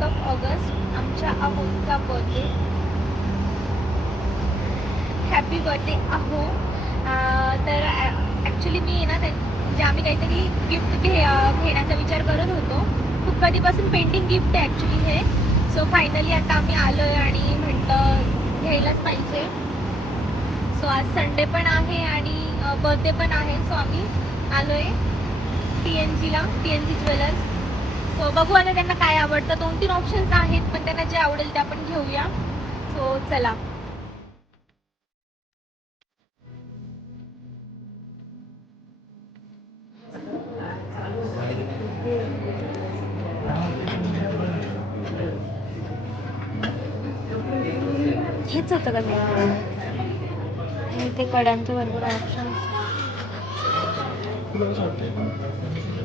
14th of August आमच्या अहोचा birthday. Happy birthday अहो. तर ॲक्च्युली मी ना म्हणजे आम्ही काहीतरी गिफ्ट घेण्याचा विचार करत होतो. खूप कधीपासून पेंडिंग गिफ्ट आहे ॲक्च्युली हे. सो फायनली आता आम्ही आलो आहे आणि म्हटलं घ्यायलाच पाहिजे. सो आज संडे पण आहे आणि बर्थडे पण आहे. सो आम्ही आलो आहे TNG ज्वेलर्स. सो बघू आता त्यांना काय आवडतं. 2-3 ऑप्शन्स आहेत पण त्यांना जे आवडेल ते आपण घेऊया. सो चला. हेच होतं का मी ते कड्यांचं भरपूर ऑप्शन.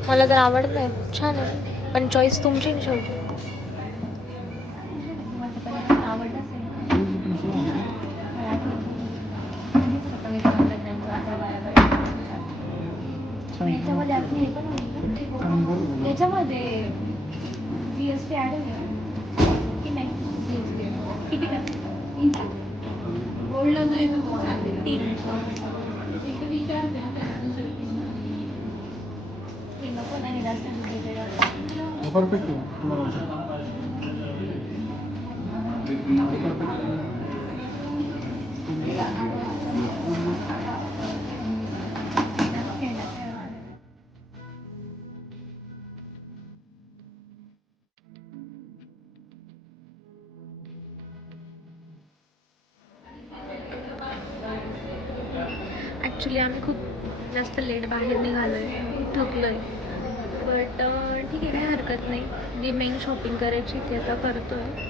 मला तर आवडतंय, छान आहे पण चॉईस तुमची शेवटी. त्याच्यामध्ये GST ऍड होईल की नाही? किती का बोललं नाही नको नाही जास्त. ॲक्च्युली आम्ही खूप जास्त लेट बाहेर निघालो आहे, थकलो आहे. बट ठीक आहे, काही हरकत नाही. जी मेन शॉपिंग करायची ती आता करतो आहे.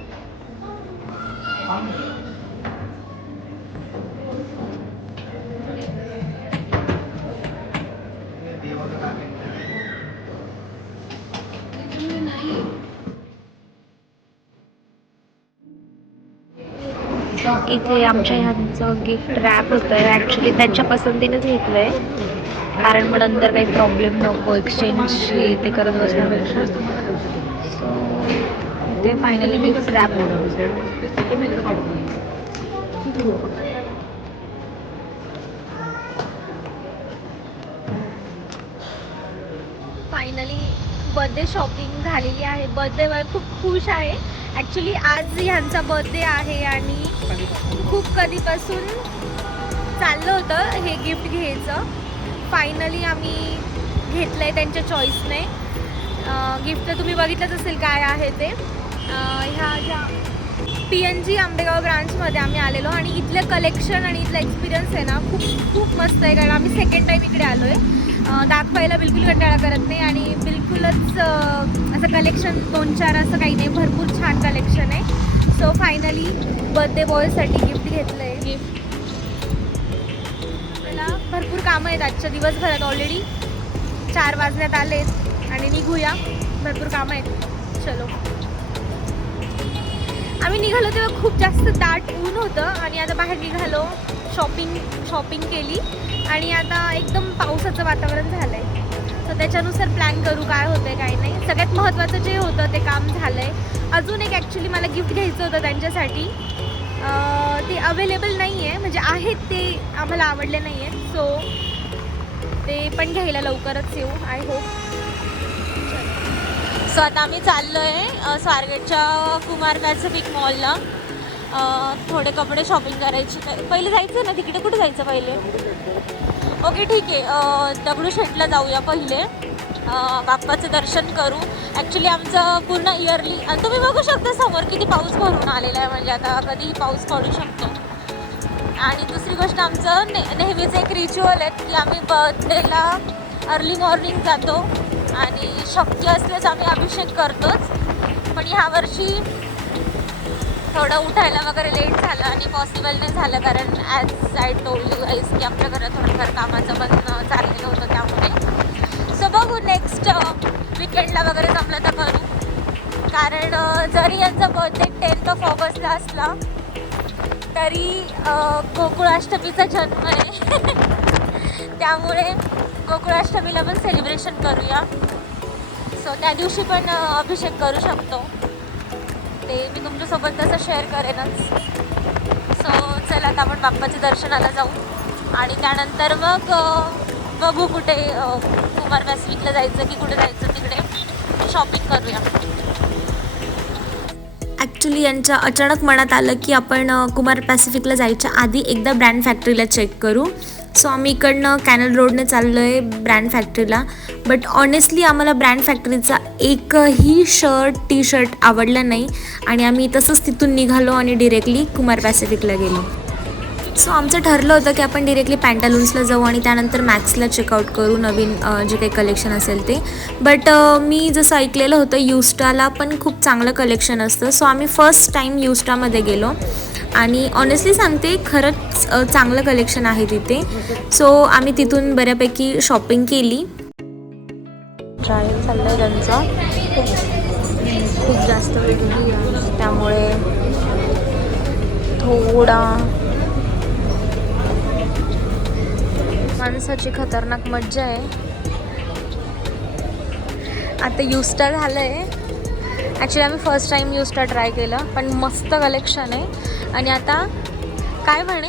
इथे आमच्या ह्यांचं गिफ्ट रॅप होतं आहे. ॲक्च्युली त्यांच्या पसंतीनेच घेतलं आहे, कारण मग नंतर काही प्रॉब्लेम नको एक्सचेंज ते करत बसण्यापेक्षा. सो ते finally gift wrap finally birthday shopping झालेली आहे. बर्थडेवर खूप खुश आहे. ॲक्च्युली आज ह्यांचा बर्थडे आहे आणि खूप कधीपासून चाललं होतं हे गिफ्ट घ्यायचं. फायनली आम्ही घेतलं आहे त्यांच्या चॉईसने. गिफ्ट तर तुम्ही बघितलंच असेल काय आहे ते. ह्या ज्या TNG आंबेगाव ब्रांचमध्ये आम्ही आलेलो आणि इथलं कलेक्शन आणि इथलं एक्सपिरियन्स आहे ना खूप मस्त आहे. कारण आम्ही सेकंड टाईम इकडे आलो आहे. दाखवायला बिलकुल कंटाळा करत नाही आणि बिलकुलच असं कलेक्शन 2-4 असं काही नाही, भरपूर छान कलेक्शन आहे. सो फायनली बर्थडे बॉयसाठी गिफ्ट घेतलं आहे. मला भरपूर कामं आहेत आजच्या दिवसभरात. ऑलरेडी 4 वाजण्यात आलेत आणि निघूया, भरपूर कामं आहेत. चलो. आम्ही निघालो तेव्हा खूप जास्त दाट ऊन होतं आणि आता बाहेर निघालो, शॉपिंग केली आणि आता एकदम पावसाचं वातावरण झालं आहे. तर त्याच्यानुसार प्लॅन करू काय होतं आहे काय नाही. सगळ्यात महत्त्वाचं जे होतं ते काम झालं आहे. अजून एक ॲक्च्युली मला गिफ्ट घ्यायचं होतं त्यांच्यासाठी. ते अवेलेबल नाही आहे, म्हणजे आहेत ते आम्हाला आवडले नाही आहेत. सो ते पण घ्यायला लवकरच येऊ, आय होप. सो आता आम्ही चाललो आहे स्वारगेटच्या कुमार पॅसिफिक मॉलला. थोडे कपडे शॉपिंग करायची. पहिले जायचं ना तिकडे, कुठे जायचं पहिले? ओके ठीक आहे, दगडूशेठला जाऊया पहिले. बाप्पाचं दर्शन करू. ॲक्च्युली आमचं पूर्ण इयरली, आणि तुम्ही बघू शकता समोर किती पाऊस भरून आलेला आहे, म्हणजे आता कधीही पाऊस पडू शकतो. आणि दुसरी गोष्ट आमचं नेहमीचं एक रिच्युअल आहे की आम्ही बर्थडेला अर्ली मॉर्निंग जातो आणि शक्य असल्यास आम्ही अभिषेक करतोच. पण ह्यावर्षी थोडं उठायला वगैरे लेट झालं आणि पॉसिबल नाही झालं, कारण as I told you guys की आपल्या घरात थोडंफार कामाचं पण चाललेलं होतं त्यामुळे. सो बघू नेक्स्ट विकेंडला वगैरे जमलं तर करू. कारण जरी यांचा बर्थडे 10th ऑफ ऑगस्टला असला तरी गोकुळाष्टमीचा जन्म आहे त्यामुळे गोकुळाष्टमीला पण सेलिब्रेशन करूया. सो त्या दिवशी पण अभिषेक करू शकतो. ते मी तुमच्यासोबत तसं शेअर करेनच. सो चला आता आपण बाप्पाच्या दर्शनाला जाऊ आणि त्यानंतर मग बघू कुठे कुमार पॅसिफिकला जायचं की कुठे जायचं, तिकडे शॉपिंग करूया. ॲक्च्युली यांच्या अचानक मनात आलं की आपण कुमार पॅसिफिकला जायच्या आधी एकदा ब्रँड फॅक्टरीला चेक करू. सो आम्ही इकडनं कॅनल रोडने चाललो आहे ब्रँड फॅक्टरीला. बट ऑनेस्टली आम्हाला ब्रँड फॅक्टरीचा एकही टी शर्ट आवडला नाही आणि आम्ही तसंच तिथून निघालो आणि डिरेक्टली कुमार पॅसिफिकला गेलो. सो आमचं ठरलं होतं की आपण डिरेक्टली पॅन्टालून्सला जाऊ आणि त्यानंतर मॅक्सला चेकआउट करू नवीन जे काही कलेक्शन असेल ते. बट मी जसं ऐकलेलं होतं युस्टाला पण खूप चांगलं कलेक्शन असतं. सो आम्ही फर्स्ट टाईम युस्टामध्ये गेलो आणि ऑनेस्टली सांगते खरंच चांगलं कलेक्शन आहे तिथे. सो आम्ही तिथून बऱ्यापैकी शॉपिंग केली. ट्रायल चाललं आहे त्यांचा, खूप जास्त वेळ त्यामुळे थोडा माणसाची खतरनाक मज्जा आहे. आता युस्टा झालं आहे. ॲक्च्युली आम्ही फर्स्ट टाईम युस्टा ट्राय केलं पण मस्त कलेक्शन आहे. आणि आता काय म्हणे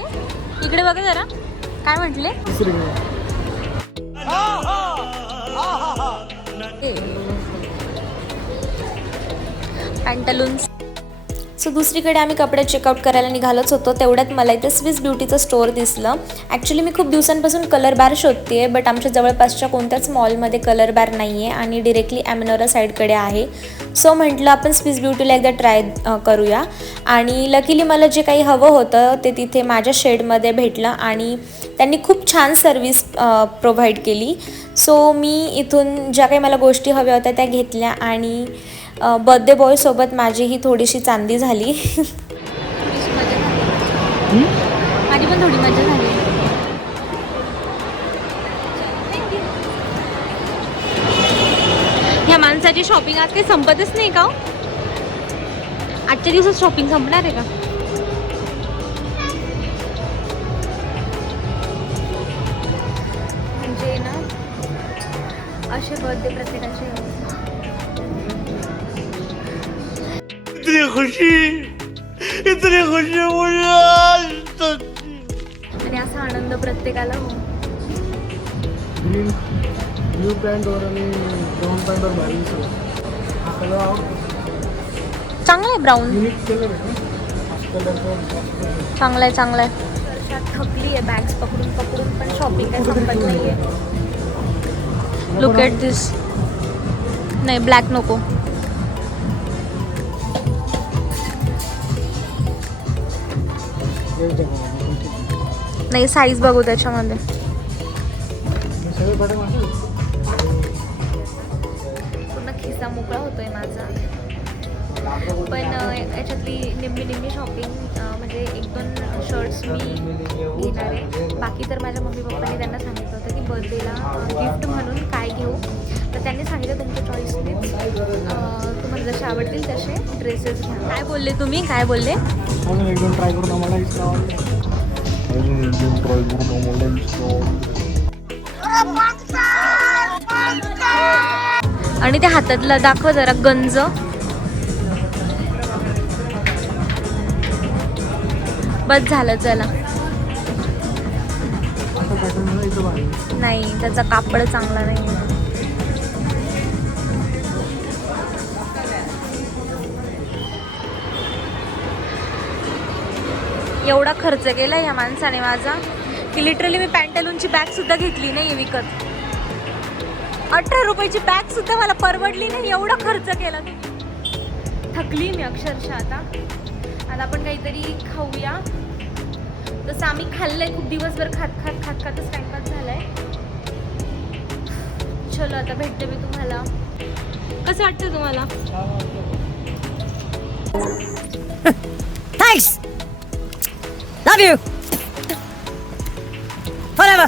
इकडे बघा जरा, काय म्हटले पॅन्टालून्स. सो दुसरीकडे आम्ही कपडे चेकआउट करायला निघालोच होतो. तेवढ्यात मला इथे स्विस ब्युटीचं स्टोअर दिसलं. ॲक्च्युली मी खूप दिवसांपासून कलर बार शोधते आहे बट आमच्या जवळपासच्या कोणत्याच मॉलमध्ये कलर बार नाही आहे आणि डिरेक्टली ॲमेनोरा साईडकडे आहे. सो म्हटलं आपण स्विस ब्युटीला एकदा ट्राय करूया आणि लकीली मला जे काही हवं होतं ते तिथे माझ्या शेडमध्ये भेटलं आणि त्यांनी खूप छान सर्विस प्रोव्हाइड केली. सो मी इथून ज्या काही मला गोष्टी हव्या होत्या त्या घेतल्या आणि बर्थडे बॉयसोबत माझी ही थोडीशी चांदी झाली. माझी पण थोडी मजा झाली. ह्या माणसाची शॉपिंग आज काही संपतच नाही का? आजच्या दिवसात शॉपिंग संपणार आहे का? म्हणजे ना असे बर्थडे प्रत्येकाचे इतनी खुशी मुझे आज तक. आणि असा आनंद प्रत्येकाला हो. ब्लू पॅन्ट वर आणि ब्राऊन पॅन्ट वर भारी चांगलं आहे. ब्राऊन युनिक कलर आहे. चांगलं आहे चांगलं आहे. थकली आहे बॅग्स पकडून पकडून पण शॉपिंग काही संपत नाही आहे. लुक ॲट दिस. नाही ब्लॅक नको. नाही साईज बघू त्याच्यामध्ये. पूर्ण खिसा मोकळा होतोय माझा. पण याच्यातली निम्मी शॉपिंग म्हणजे 1-2 शर्ट्स मी घेणार आहे. बाकी तर माझ्या मम्मी पप्पांनी त्यांना सांगितलं होतं की बर्थडेला गिफ्ट म्हणून काय घेऊ. तर त्यांनी सांगितलं तुमच्या चॉईसनेच तुम्हाला जसे आवडतील तसे ड्रेसेस घ्या. काय बोलले तुम्ही? काय बोलले? एकदम ट्राय करून आम्हाला आणि त्या हातातला दाखव जरा गंज. बस झालं चला. नाही त्याचा कापड चांगला नाही. एवढा खर्च केला या माणसाने माझा की लिटरली मी पॅन्टालूनची बॅग सुद्धा घेतली नाही विकत. 18 रुपयाची बॅग सुद्धा मला परवडली नाही. एवढा खर्च केला. थकली मी अक्षरशः. आता आपण काहीतरी खाऊया. तसं आम्ही खाल्लंय खूप दिवसभर खातच टाइमपास झालाय. चलो आता भेटते मी तुम्हाला. कसं वाटतं तुम्हाला? थँक्स. Love you forever.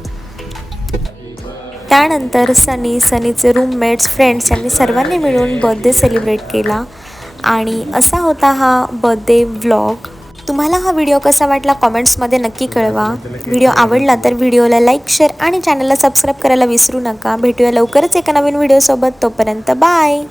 त्यानंतर सनीचे रूममेट्स फ्रेंड्स यांनी सर्वांनी मिळून बर्थडे सेलिब्रेट केला आणि असा होता हा बर्थडे व्लॉग. तुम्हाला हा व्हिडिओ कसा वाटला कॉमेंट्समध्ये नक्की कळवा. व्हिडिओ आवडला तर व्हिडिओला लाईक शेअर आणि चॅनलला सबस्क्राईब करायला विसरू नका. भेटूया लवकरच एका नवीन व्हिडिओसोबत. तोपर्यंत बाय.